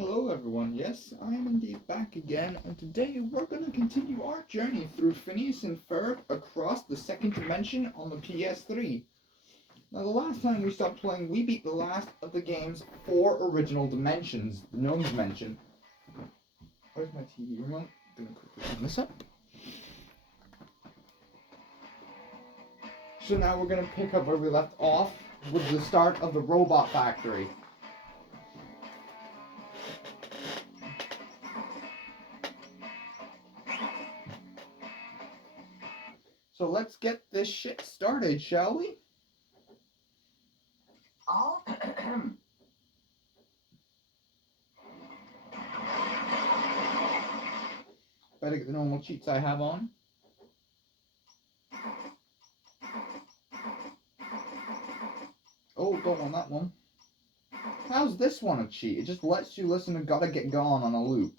Hello everyone, yes, I am indeed back again, and today we're going to continue our journey through Phineas and Ferb across the second dimension on the PS3. Now the last time we stopped playing, we beat the last of the game's 4 original dimensions, the known dimension. Where's my TV remote? I'm going to quickly turn this up. So now we're going to pick up where we left off with the start of the robot factory. So let's get this shit started, shall we? Oh. Better get the normal cheats I have on. Oh, don't want that one. How's this one a cheat? It just lets you listen to Gotta Get Gone on a loop.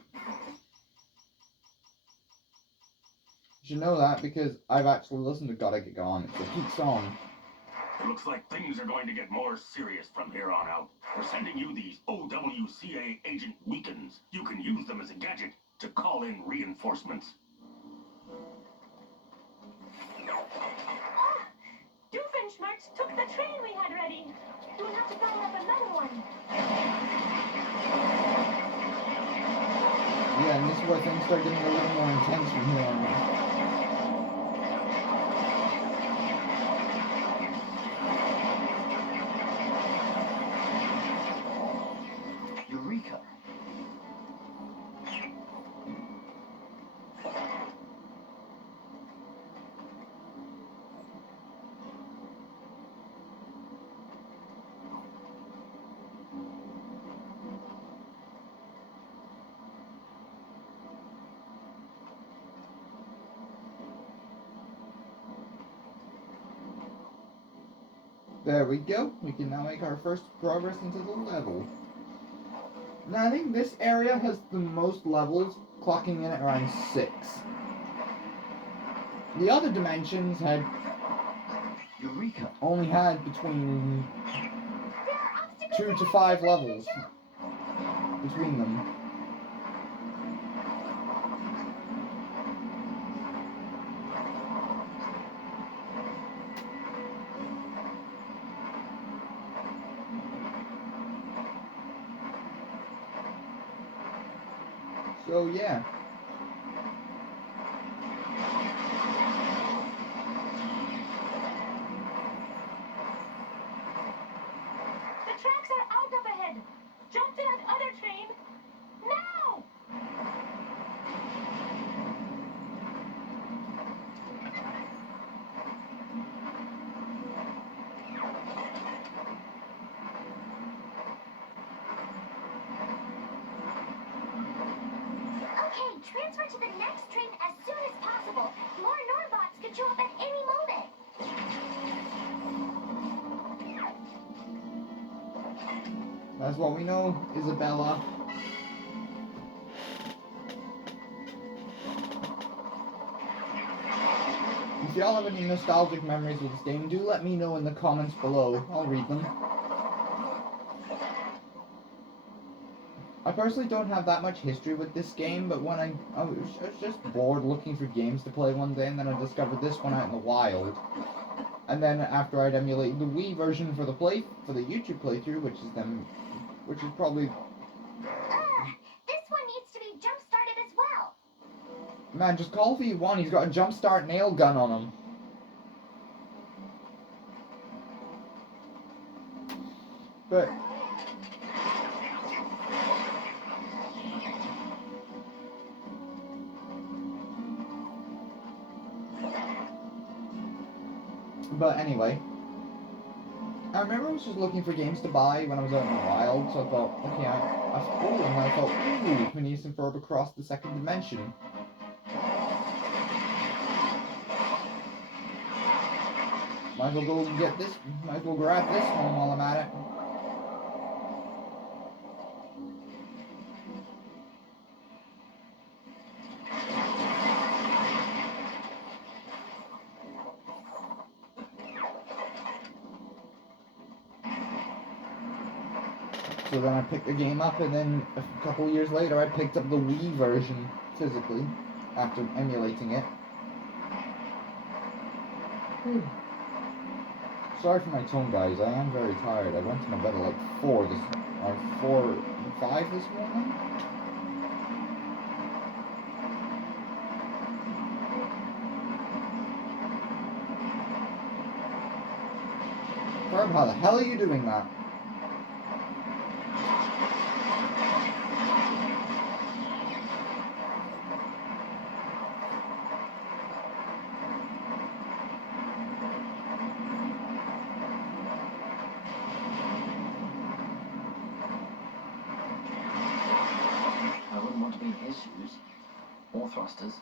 You should know that because I've actually listened to Gotta Get Gone. It's a peak song. It looks like things are going to get more serious from here on out. We're sending you these OWCA agent beacons. You can use them as a gadget to call in reinforcements. Doof-Village took the train we had ready. We'll have to fire up another one. Yeah, and this is where things start getting a little more intense from here on out. Eureka. There we go. We can now make our first progress into the level. Now I think this area has the most levels, clocking in at around 6. The other dimensions had Eureka. only had between 2 to 5 levels between them. So yeah. The tracks are out up ahead. Jump to that other train. Now! Okay, transfer to the next train as soon as possible. More Norbots could show up at any moment. That's what we know, Isabella. If y'all have any nostalgic memories with this game, do let me know in the comments below. I'll read them. I personally don't have that much history with this game, but when I was just bored looking for games to play one day, and then I discovered this one out in the wild. And then after I'd emulated the Wii version for the YouTube playthrough, which is probably This one needs to be jump-started as well. man, just call if you want. He's got a jump start nail gun on him. But anyway, I remember I was just looking for games to buy when I was out in the wild, so I thought, okay, and I thought, ooh, Phineas and Ferb across the second dimension. Might as well go get this, might as well grab this one while I'm at it. So then I picked the game up, and then a couple years later I picked up the Wii version physically after emulating it. Sorry for my tone, guys. I am very tired. I went to my bed at like 4 this, or 5 this morning. Ferb, how the hell are you doing that? I wouldn't want to be in his shoes. Or thrusters.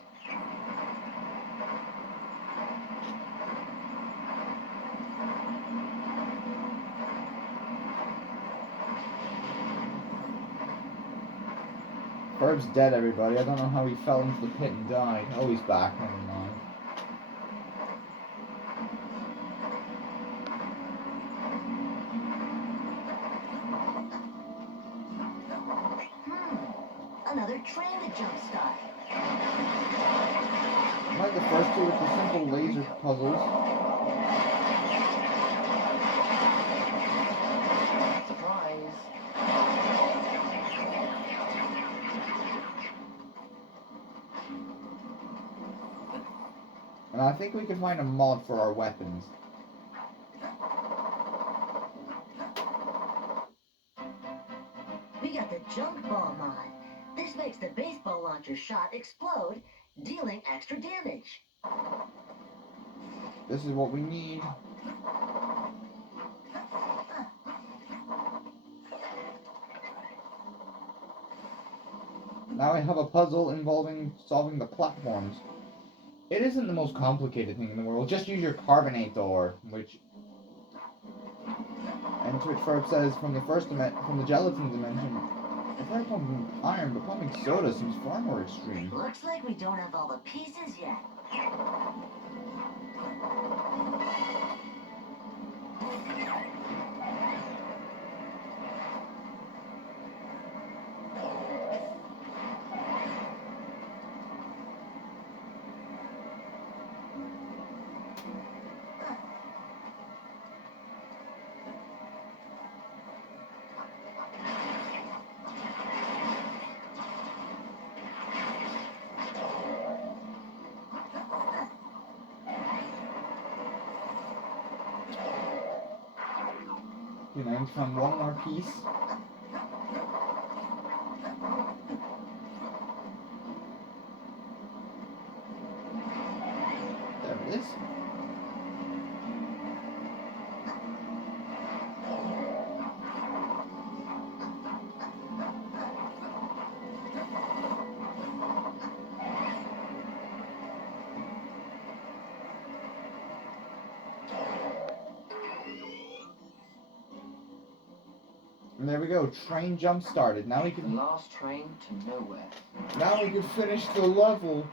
Ferb's dead, everybody. I don't know how he fell into the pit and died. Oh, he's back. Never mind. Another train to jumpstart. Like the first two with the simple laser puzzles. Surprise. And I think we can find a mod for our weapons. We got the junk ball mod. This makes the baseball launcher shot explode, dealing extra damage. This is what we need. Now I have a puzzle involving solving the platforms. It isn't the most complicated thing in the world. Just use your carbonate ore, which... And to which Ferb says, from the gelatin dimension, I've heard pumping iron, but pumping soda seems far more extreme. Looks like we don't have all the pieces yet. You know, to find one more piece. There it is. And there we go, train jump started. Now we The can last train to nowhere. finish the level.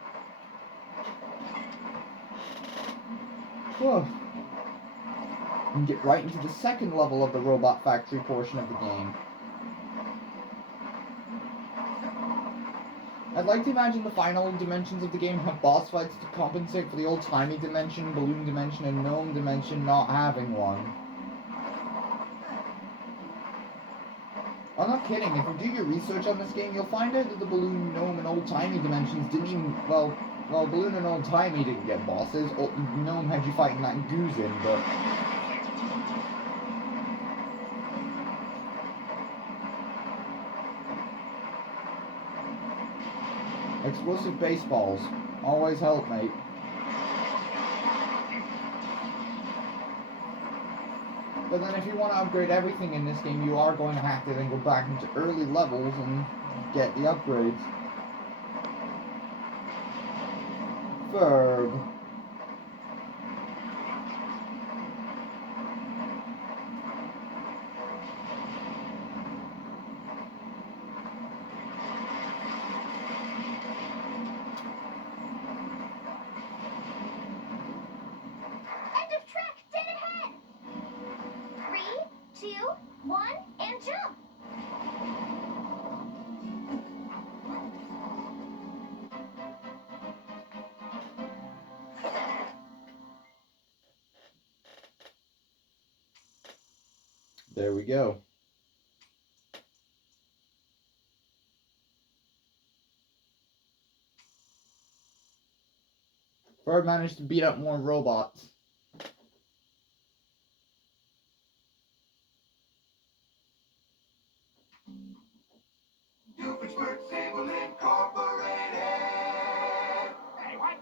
Whoa. And get right into the second level of the robot factory portion of the game. I'd like to imagine the final dimensions of the game have boss fights to compensate for the old-timey dimension, balloon dimension, and gnome dimension not having one. I'm not kidding, if you do your research on this game, you'll find out that the balloon, gnome, and old-timey dimensions didn't even, well, balloon and old-timey didn't get bosses. Gnome had you fighting that Goozin, but... Explosive baseballs. Always help, mate. But then if you want to upgrade everything in this game, you are going to have to then go back into early levels and get the upgrades. Ferb. End of track, dead ahead. 3, 2, 1, and jump. There we go. Ferb managed to beat up more robots. Doof-Village Subways Incorporated. Hey, what?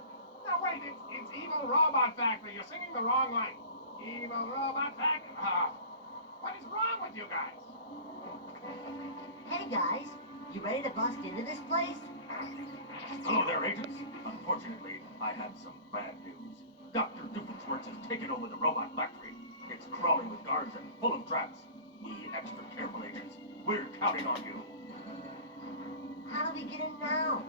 No, wait, it's Evil Robot Factory. You're singing the wrong line. Evil Robot Factory. What is wrong with you guys? Hey guys, you ready to bust into this place? Hello there, agents. Unfortunately, I have some bad news. Dr. Doof-Village has taken over the robot factory. It's crawling with guards and full of traps. We extra careful agents, we're counting on you. How do we get in now?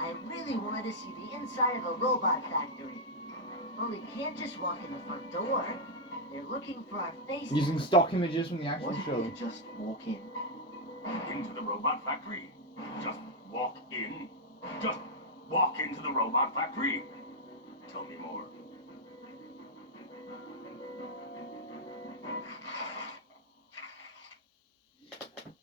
I really wanted to see the inside of a robot factory. Well, we can't just walk in the front door. They're looking for our faces. Using stock images from the actual What if show. we just walk in? Into the robot factory? Just walk in? Just walk into the robot factory? Tell me more.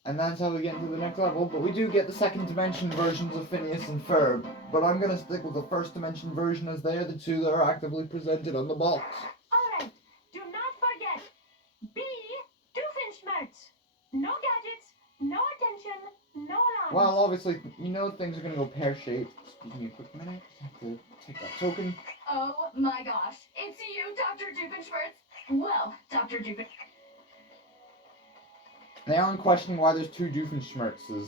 And that's how we get into the next level, but we do get the second dimension versions of Phineas and Ferb. But I'm gonna stick with the first dimension version as they are the two that are actively presented on the box. Alright, do not forget. Be Doofenshmirtz. No gadgets, no attention, no alarms. Well, obviously, you know things are gonna go pear-shaped. Excuse me a quick minute. Just have to take that token. Oh my gosh, it's you, Dr. Doopenschmertz. Well, Dr. Doopen... Now I'm questioning why there's two Doofenshmirtzes.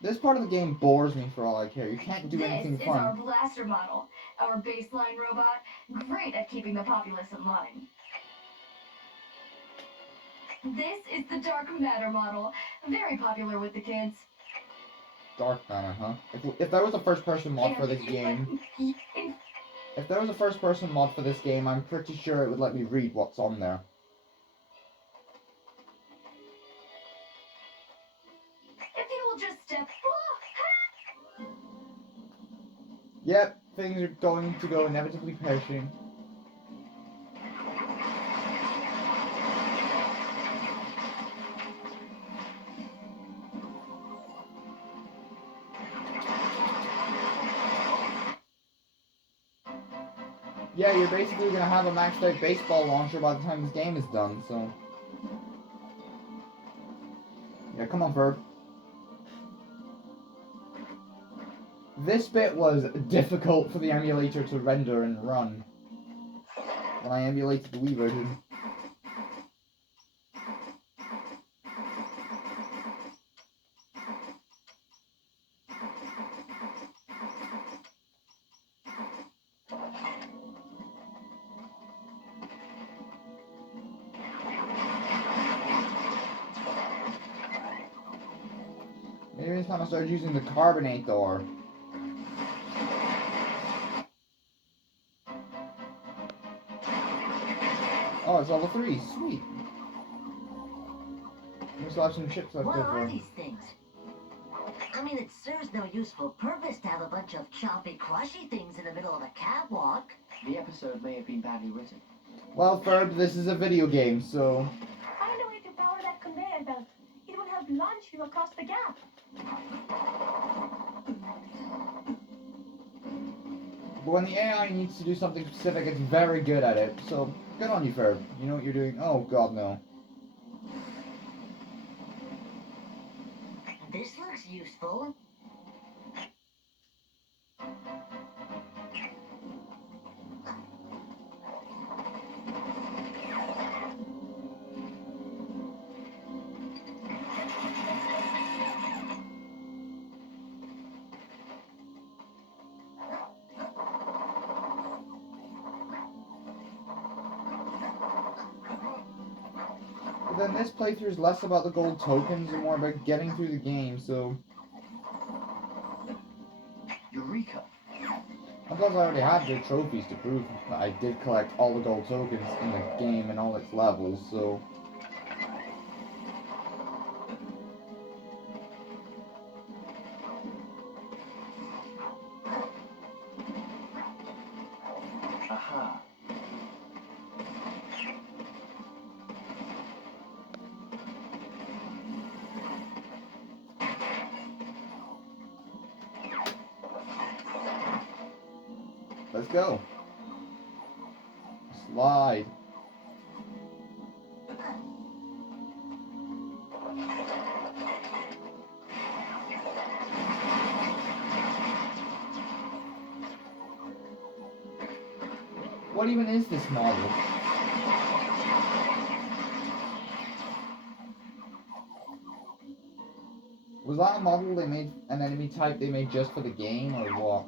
This part of the game bores me for all I care. You can't do anything This is our fun. blaster model, our baseline robot, great at keeping the populace in line. This is the dark matter model, very popular with the kids. Dark Matter, huh? If there was a first-person mod for this game, if there was a first-person mod for this game, I'm pretty sure it would let me read what's on there. If you will just step... Yep, things are going to go inevitably pear-shaped. Yeah, you're basically gonna have a maxed out baseball launcher by the time this game is done, so... Yeah, come on, Ferb. This bit was difficult for the emulator to render and run when I emulated the Wii version. Maybe it's time I started using the carbonate door. Oh, it's level 3. Sweet. We still have some chips left What are over. these things? I mean, it serves no useful purpose to have a bunch of choppy, crushy things in the middle of a catwalk. The episode may have been badly written. Well, Ferb, this is a video game, so... Find a way to power that conveyor belt. It will help launch you across the gap. But when the AI needs to do something specific, it's very good at it. So, good on you, Ferb. You know what you're doing? Oh, God, no. This looks useful. But then this playthrough is less about the gold tokens and more about getting through the game, so... Eureka! And plus I already had the trophies to prove that I did collect all the gold tokens in the game and all its levels, so... Aha! Let's go. Slide. What even is this model? Was that a model they made, an enemy type they made just for the game, or what?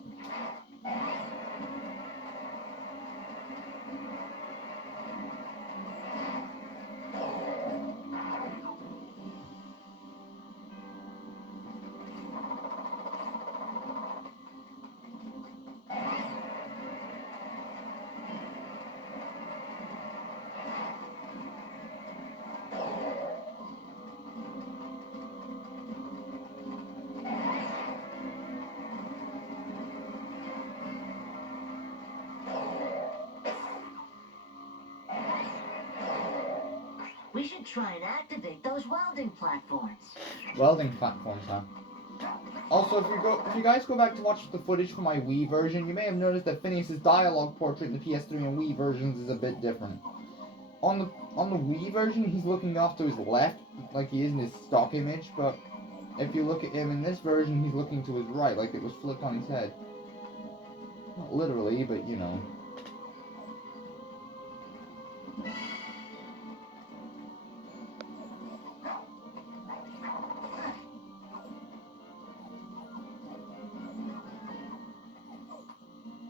We should try and activate those welding platforms. Welding platforms, huh? Also, if you guys go back to watch the footage from my Wii version, you may have noticed that Phineas's dialogue portrait in the PS3 and Wii versions is a bit different. On the Wii version, he's looking off to his left, like he is in his stock image, but if you look at him in this version, he's looking to his right, like it was flipped on his head. Not literally, but you know.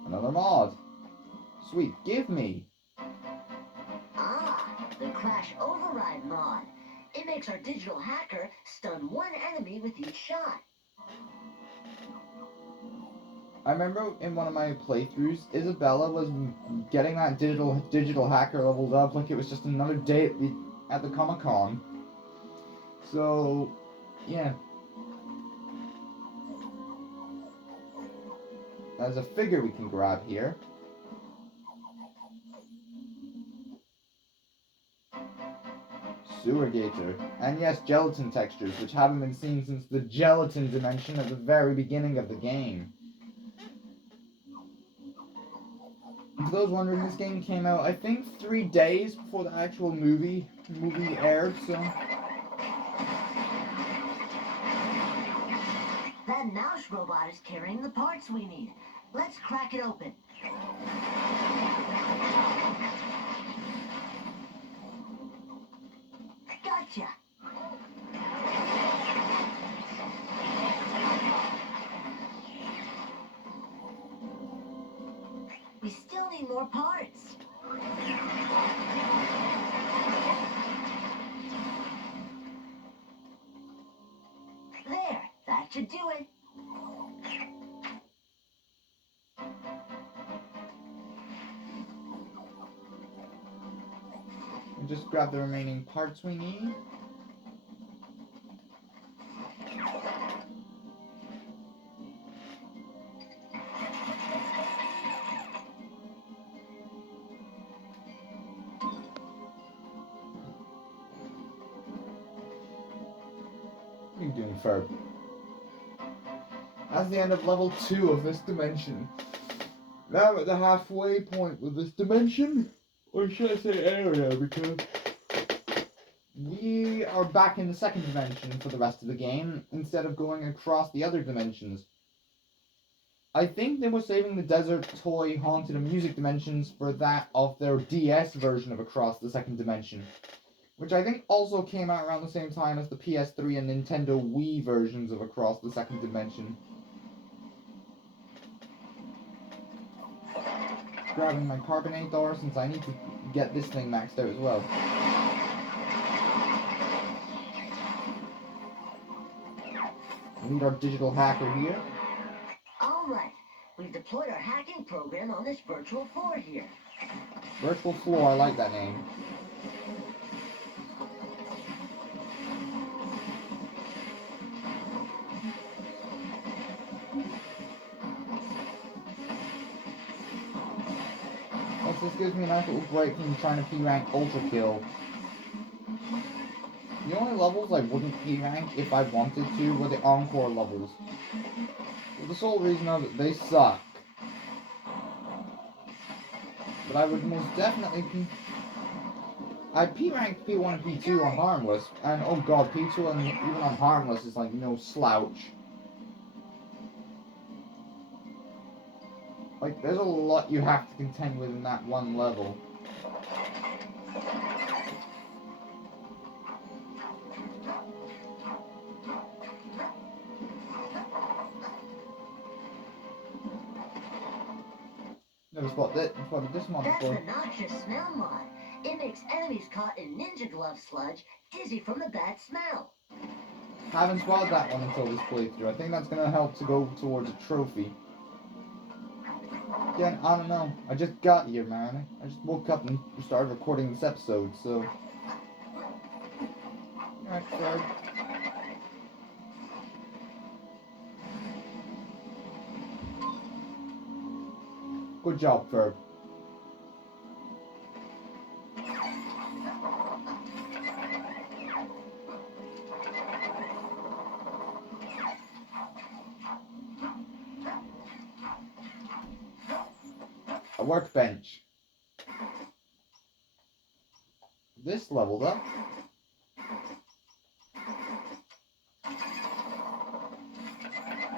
Another mod. Sweet, give me. Ah, the Crash Override mod. It makes our digital hacker stun one enemy with each shot. I remember in one of my playthroughs, Isabella was getting that digital hacker leveled up like it was just another day at the Comic-Con. So, yeah. There's a figure we can grab here. Sewer Gator. And yes, gelatin textures, which haven't been seen since the gelatin dimension at the very beginning of the game. For those wondering, this game came out, I think, 3 days before the actual movie aired, so... That mouse robot is carrying the parts we need. Let's crack it open. Gotcha. We still need more parts. There, that should do it. We'll just grab the remaining parts we need. What are you doing, Ferb? That's the end of level 2 of this dimension. Now at the halfway point with this dimension, or should I say area, because we are back in the second dimension for the rest of the game, instead of going across the other dimensions. I think they were saving the Desert Toy Haunted and Music dimensions for that of their DS version of Across the Second Dimension, which I think also came out around the same time as the PS3 and Nintendo Wii versions of Across the Second Dimension. Grabbing my carbonate door since I need to get this thing maxed out as well. We need our digital hacker here. Alright, we've deployed our hacking program on this virtual floor here. Virtual floor, I like that name. This gives me a nice little break from trying to P-rank Ultra Kill. The only levels I wouldn't P-rank if I wanted to were the Encore levels. For the sole reason of it, they suck. But I would most definitely P rank P1 and P2 on harmless, and oh god, P2 and even on harmless is like no slouch. Like, there's a lot you have to contend with in that one level. Never spotted this mod That's before. the noxious smell mod. It makes enemies caught in ninja glove sludge dizzy from the bad smell. Haven't spotted that one until this playthrough. I think that's gonna help to go towards a trophy. Again, I don't know. I just got here, man. I just woke up and started recording this episode, so. Alright, Ferb. Good job, Ferb. A workbench. This leveled up.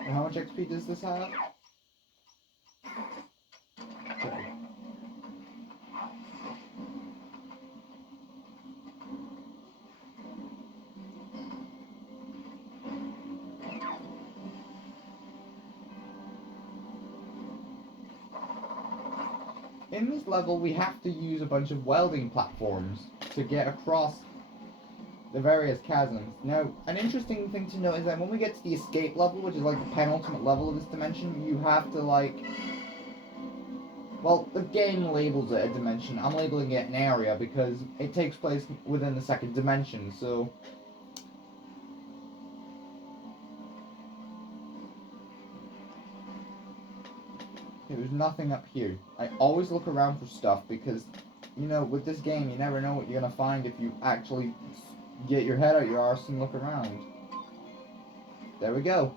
And how much XP does this have? Okay. In this level, we have to use a bunch of welding platforms to get across the various chasms. Now, an interesting thing to note is that when we get to the escape level, which is like the penultimate level of this dimension, you have to like... Well, the game labels it a dimension. I'm labeling it an area because it takes place within the second dimension, so... Okay, there's nothing up here. I always look around for stuff because, you know, with this game, you never know what you're gonna find if you actually get your head out your arse and look around. There we go.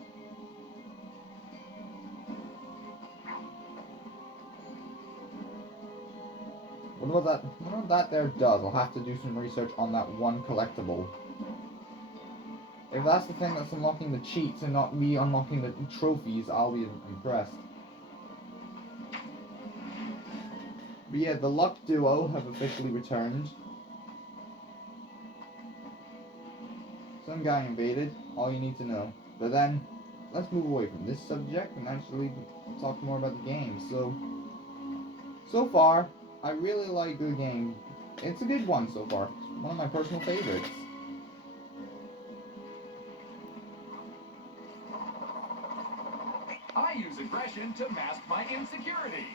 What that there does, I'll have to do some research on that one collectible. If that's the thing that's unlocking the cheats and not me unlocking the trophies, I'll be impressed. But yeah, the Luck Duo have officially returned. Some guy invaded, all you need to know. But then, let's move away from this subject and actually talk more about the game. So far, I really like the game. It's a good one so far. It's one of my personal favorites. I use aggression to mask my insecurity.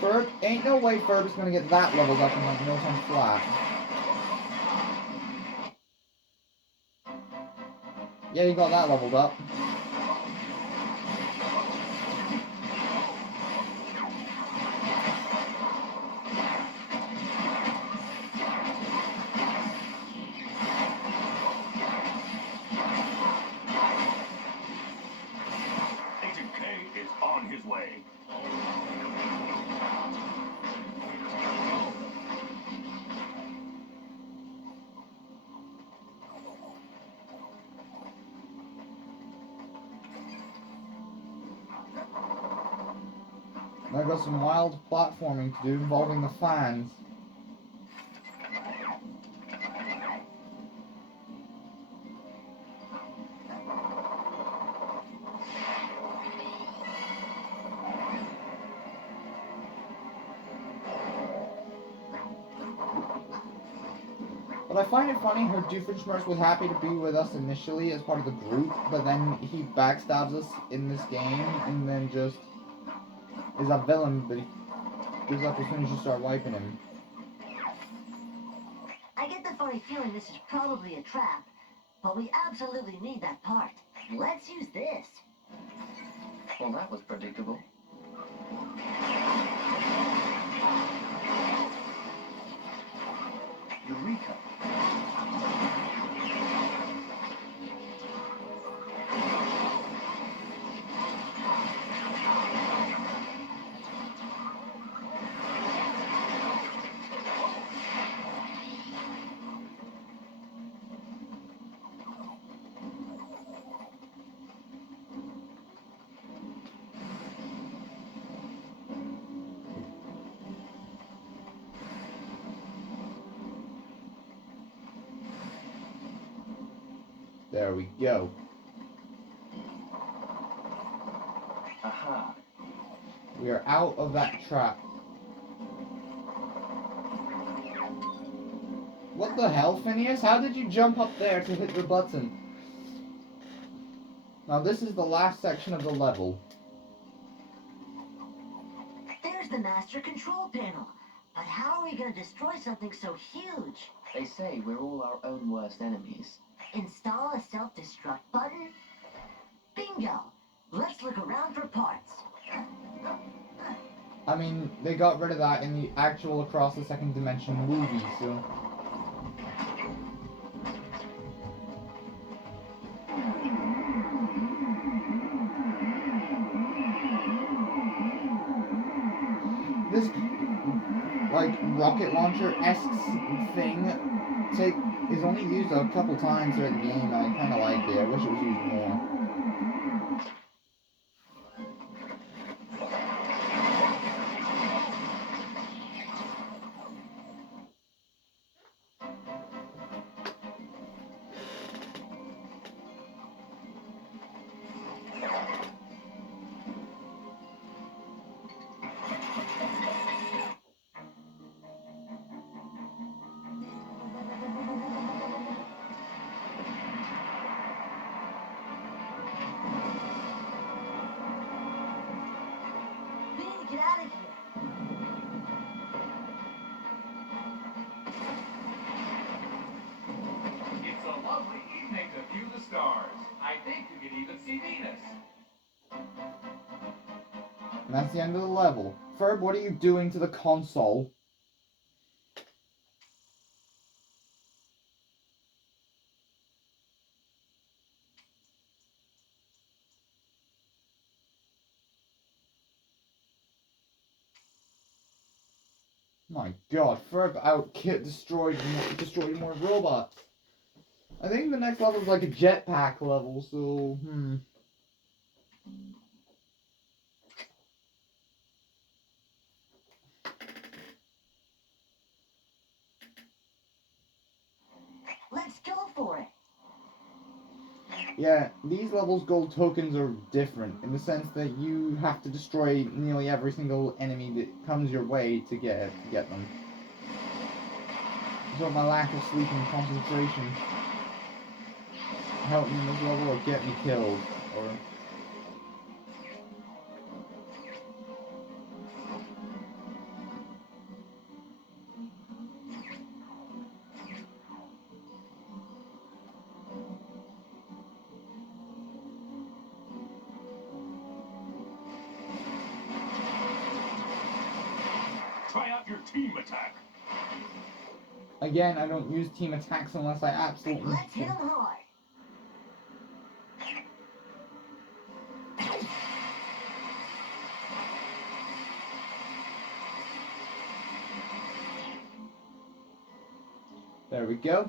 Ferb, ain't no way Ferb is gonna get that leveled up in like no time flat. Yeah, you got that leveled up. Agent K is on his way. And I've got some wild platforming to do involving the fans. But I find it funny how Doof-Village was happy to be with us initially as part of the group, but then he backstabs us in this game and then just is a villain, but he gives up as soon as you start wiping him. I get the funny feeling this is probably a trap, but we absolutely need that part. Let's use this. Well, that was predictable. Eureka! There we go. Aha. We are out of that trap. What the hell, Phineas? How did you jump up there to hit the button? Now this is the last section of the level. There's the master control panel. But how are we gonna destroy something so huge? They say we're all our own worst enemies. Install a self-destruct button? Bingo! Let's look around for parts. I mean, they got rid of that in the actual Across the Second Dimension movie, so... This, like, rocket launcher-esque thing is only used a couple times throughout the game. I kind of like it. I wish it was used more. We need to get out of here. It's a lovely evening to view the stars. I think you can even see Venus. And that's the end of the level. Ferb, what are you doing to the console? My god, Ferb destroyed more robots. I think the next level is like a jetpack level, so Let's go for it. Yeah, these levels' gold tokens are different in the sense that you have to destroy nearly every single enemy that comes your way to get them. So my lack of sleep and concentration help me in this level or get me killed, or... Try out your team attack. Again, I don't use team attacks unless I absolutely need Let's hit to. 'em hard. There we go.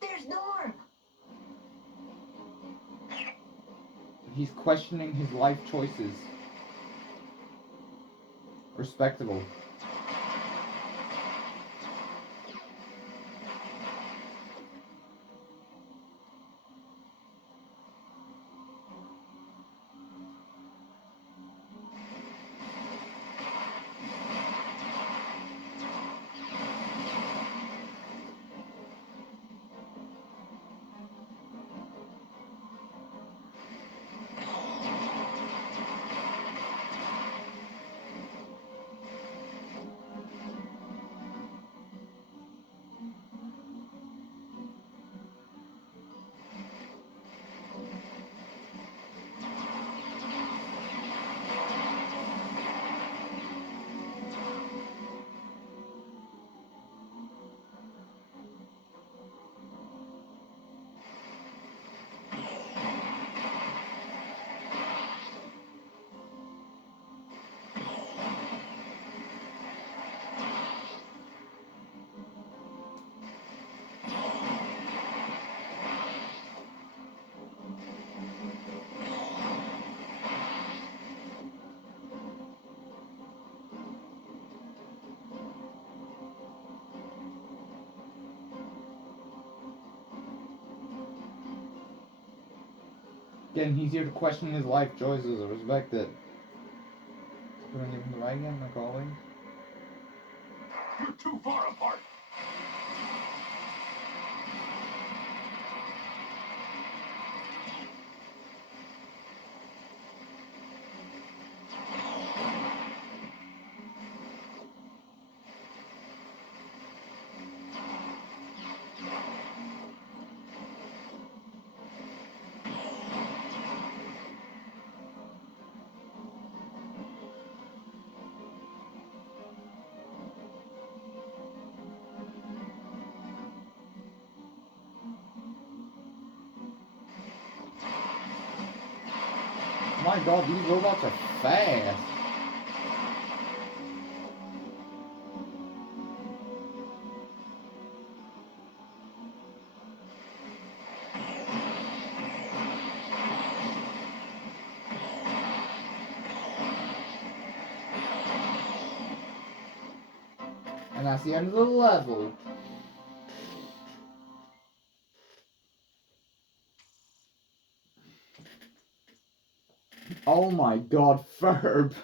There's Norm. He's questioning his life choices. Respectable. Again, he's here to question his life choices. I respect it. Can I give him the right again, like always? You're too far apart. My god, these robots are fast. And that's the end of the level. Oh my god, Ferb!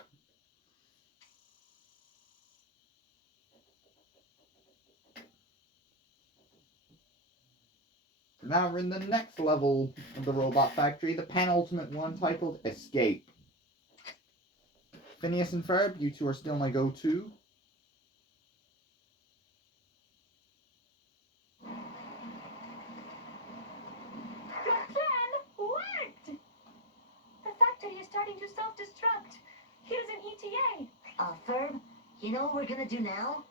Now we're in the next level of the robot factory, the penultimate one titled Escape. Phineas and Ferb, you two are still my go-to. Your plan worked! The factory is starting to self-destruct. Here's an ETA. Ferb, you know what we're gonna do now?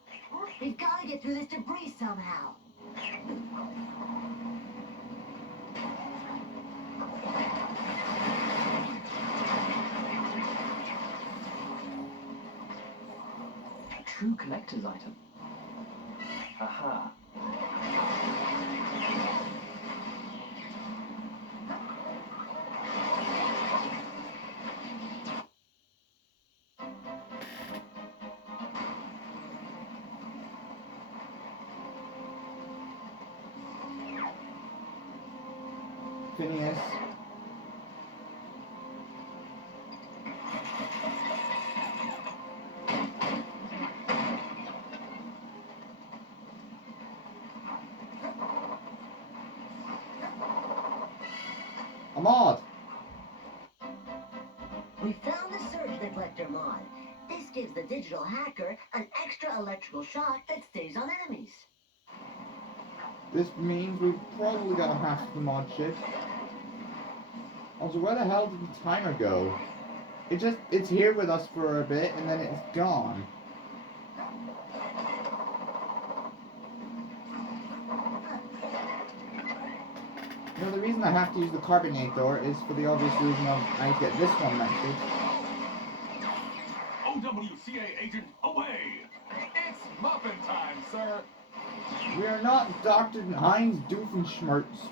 We've gotta get through this debris somehow. A true collector's item. Aha. Phineas. Ahmad! We found the surge deflector mod. This gives the digital hacker an extra electrical shock that stays on enemies. This means we've probably got a half the mod chip. Also, where the hell did the timer go? It's here with us for a bit and then it's gone. You know, the reason I have to use the carbonator is for the obvious reason of I need to get this one message. OWCA agent, away! It's muffin time, sir. We are not Dr. Heinz Doofenshmirtz.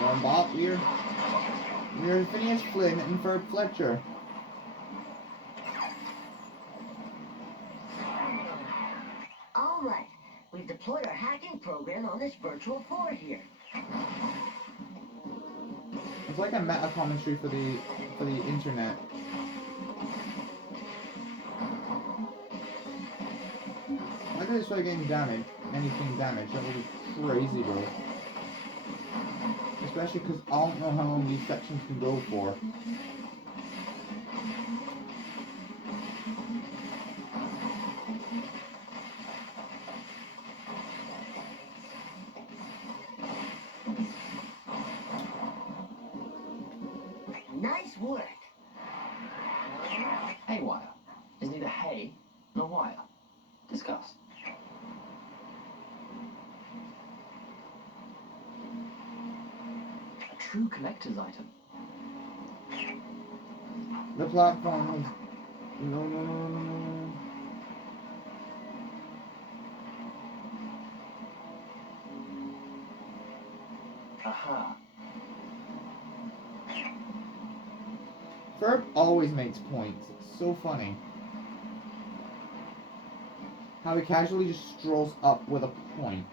Robot, we're Phineas Flynn and Ferb Fletcher. Alright, we've deployed our hacking program on this virtual floor here. It's like a meta commentary for the internet. Look at this way getting damaged. Anything damaged, that would be crazy, bro. Especially because I don't know how long these sections can go for. Nice work. Haywire is neither hay nor wire. Discuss. A true collector's item. The platform is... No. Aha. Ferb always makes points. It's so funny. How he casually just strolls up with a point.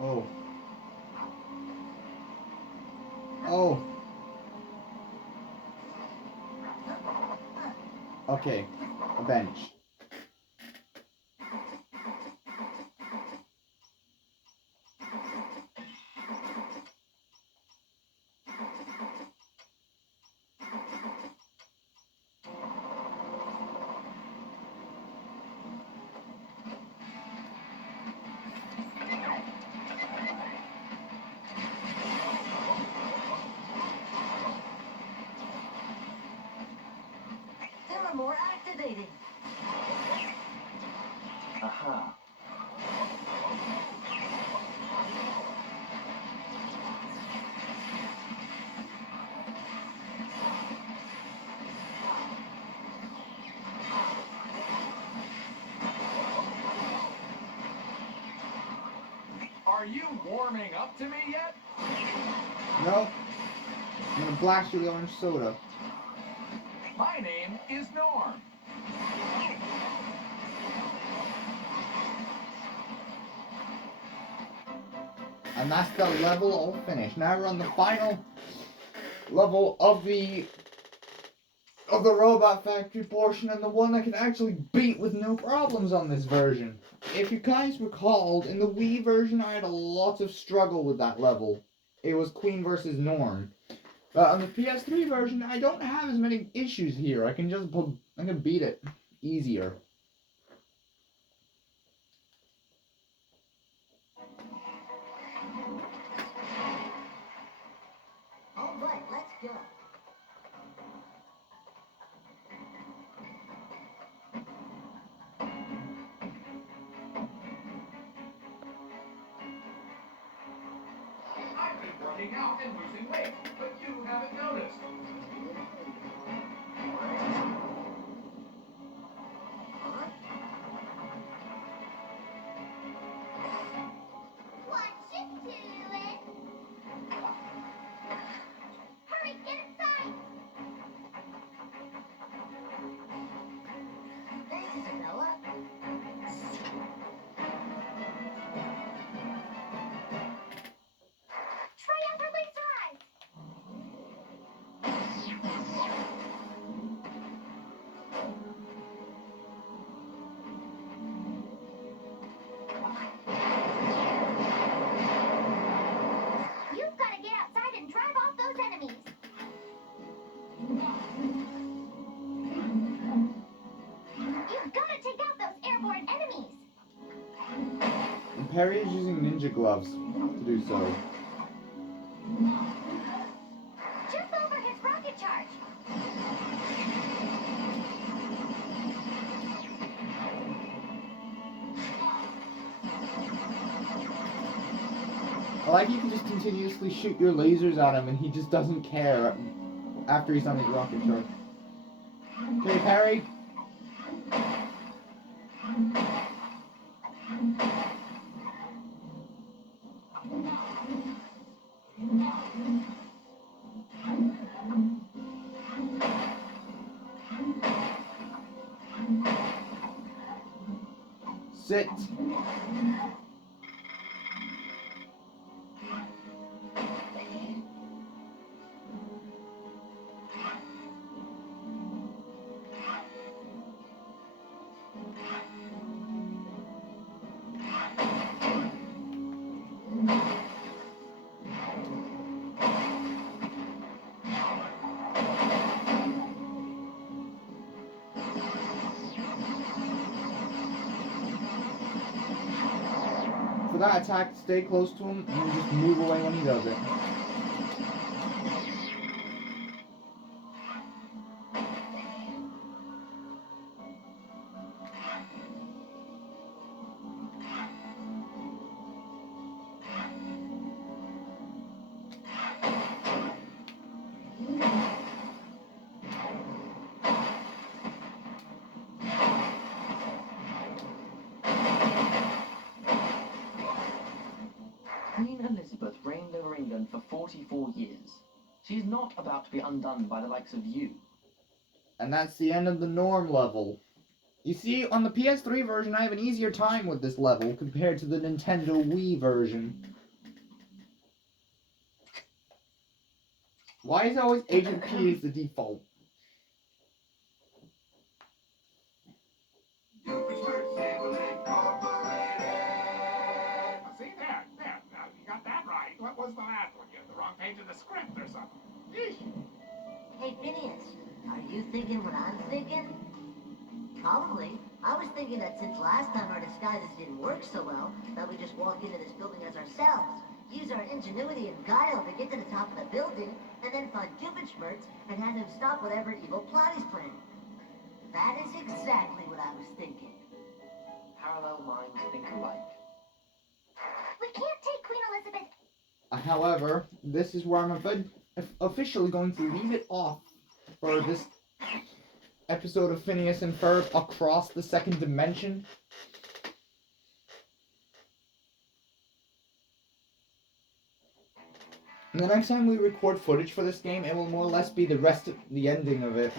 Oh. Oh. Okay, a bench. There are more activating. Aha. Are you warming up to me yet? Nope. I'm gonna blast you with orange soda. My name is Norm. And that's the level all finished. Now we're on the final level of the robot factory portion, and the one that can actually beat with no problems on this version. If you guys recalled, in the Wii version I had a lot of struggle with that level. It was Queen versus Norm. But on the PS3 version I don't have as many issues here. I can beat it easier. All right, let's go. I've been working out and losing weight, but you haven't noticed. Huh? What you doing? Hurry, get inside! Thanks, Isabella. Try out her laser eyes! You've got to get outside and drive off those enemies. You've got to take out those airborne enemies. And Perry is using ninja gloves to do so. Jump over his rocket charge. I like you can just continuously shoot your lasers at him and he just doesn't care after he's on his rocket charge. Okay, Perry. Sit. For that attack, stay close to him and just move away when he does it. Queen Elizabeth reigned over England for 44 years. She's not about to be undone by the likes of you. And that's the end of the Norm level. You see, on the PS3 version I have an easier time with this level compared to the Nintendo Wii version. Why is always Agent P is the default? See, there. Now, you got that right. What was the last one? You had the wrong page of the script or something. Yeesh. Hey, Phineas, are you thinking what I'm thinking? Probably. I was thinking that since last time our disguises didn't work so well, that we just walk into this building as ourselves, use our ingenuity and guile to get to the top of the building, and then find Doof-Village and have him stop whatever evil plot he's planning. That is exactly what I was thinking. Parallel minds think alike. We can't take Queen Elizabeth. However, this is where I'm officially going to leave it off for this episode of Phineas and Ferb Across the Second Dimension. And the next time we record footage for this game, it will more or less be the rest of the ending of it.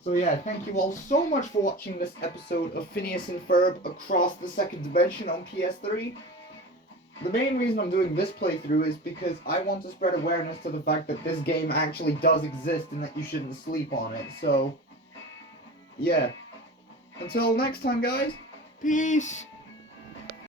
So yeah, thank you all so much for watching this episode of Phineas and Ferb Across the Second Dimension on PS3. The main reason I'm doing this playthrough is because I want to spread awareness to the fact that this game actually does exist and that you shouldn't sleep on it. So, yeah. Until next time, guys, peace!